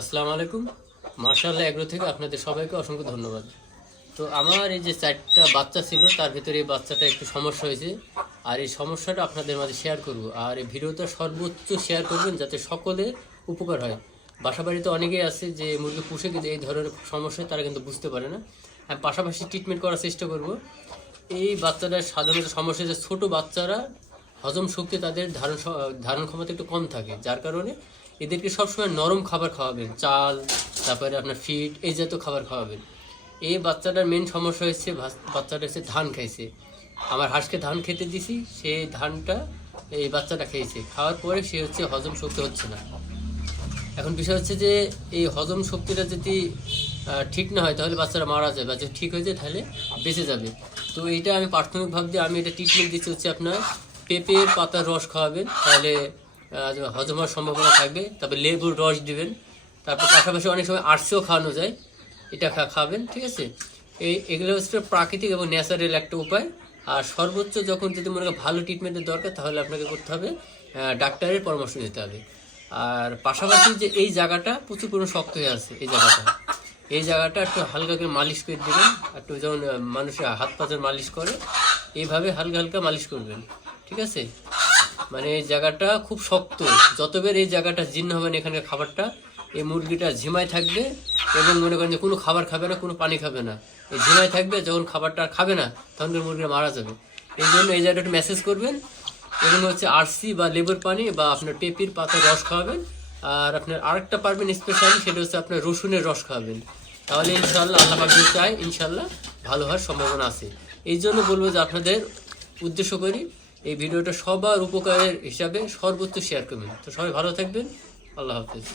আসসালামু আলাইকুম। মার্শাল্লাহ এগ্রো থেকে আপনাদের সবাইকে অসংখ্য ধন্যবাদ। তো আমার এই যে চারটা বাচ্চা ছিল, তার ভিতরে এই বাচ্চাটা একটু সমস্যা হয়েছে। আর এই সমস্যাটা আপনাদের মাঝে শেয়ার করব। আর এই ভিডিওটা সর্বোচ্চ শেয়ার করবেন যাতে সকলে উপকার হয়। বাসা বাড়িতে অনেকেই আছে যে মুরগি পুষে কিন্তু এই ধরনের সমস্যা তারা কিন্তু বুঝতে পারে না। আমি পাশাপাশি ট্রিটমেন্ট করার চেষ্টা করব। এই বাচ্চাটার সাধারণত সমস্যা যে ছোটো বাচ্চারা হজম শক্তি তাদের ধারণ ধারণ ক্ষমতা একটু কম থাকে, যার কারণে এদেরকে সবসময় নরম খাবার খাওয়াবেন, চাল, তারপরে আপনার ফিট, এই জাতীয় খাবার খাওয়াবেন। এই বাচ্চাটার মেন সমস্যা ভাস- বাচ্চাটা হচ্ছে ধান খাইছে। আমার হাঁসকে ধান খেতে দিছি, সে ধানটা এই বাচ্চাটা খেয়েছে। খাওয়ার পরে সে হচ্ছে হজম শক্তি হচ্ছে না। এখন বিষয় হচ্ছে যে, এই হজম শক্তিটা যদি ঠিক না হয়, তাহলে বাচ্চারা মারা আর যদি ঠিক হয়ে যায়, তাহলে বেঁচে যাবে। তো এটা আমি প্রাথমিক ভাবতে আমি এটা ট্রিটমেন্ট দিচ্ছি হচ্ছে আপনার পেঁপের পাতার রস খাওয়াবেন। তাহলে আহ, হজম হওয়ার সম্ভাবনা থাকবে তারপর লেবুর রস দিবেন তারপর পাশাপাশি অনেক সময় আর্টসেও খাওয়ানো যায় এটা খাবেন ঠিক আছে? এই এগুলো হচ্ছে প্রাকৃতিক এবং ন্যাচারাল একটা উপায়। আর সর্বোচ্চ যখন যদি মনে করেন ভালো ট্রিটমেন্টের দরকার তাহলে আপনাকে করতে হবে ডাক্তারের পরামর্শ নিতে হবে। আর পাশাপাশি যে এই জায়গাটা প্রচুর পরিমাণে শক্ত হয়ে আছে এই জায়গাটা। এই জায়গাটা একটু হালকা করে মালিশ করে দেবেন একটু যেমন আহ, মানুষের হাত পাতের মালিশ করে এইভাবে হালকা হালকা মালিশ করবেন ঠিক আছে? মানে এই জায়গাটা খুব শক্ত। যতবার এই জায়গাটা জীর্ণ হবে না এখানের খাবারটা, এই মুরগিটা ঝিমায় থাকবে এবং মনে করেন যে কোনো খাবার খাবে না, কোনো পানি খাবে না। এই ঝিমায় থাকবে, যখন খাবারটা খাবে না, তখন মুরগিটা মারা যাবে। এই জন্য এই জায়গাটা একটু মেসেজ করবেন। এবং হচ্ছে আরসি বা লেবুর পানি বা আপনার পেঁপির পাতা রস খাওয়াবেন। আর আপনার আরেকটা পারবেন স্পেশালি সেটা হচ্ছে আপনার রসুনের রস খাওয়াবেন। তাহলে ইনশাল্লাহ আল্লাহ পাক চায় ইনশাল্লাহ ভালো হওয়ার সম্ভাবনা আছে। এই জন্য বলব যে আপনাদের উদ্দেশ্য করি এই ভিডিওটা সবার উপকারের হিসাবে সর্বোচ্চ শেয়ার করবেন। তো সবাই ভালো থাকবেন। আল্লাহ হাফিজ।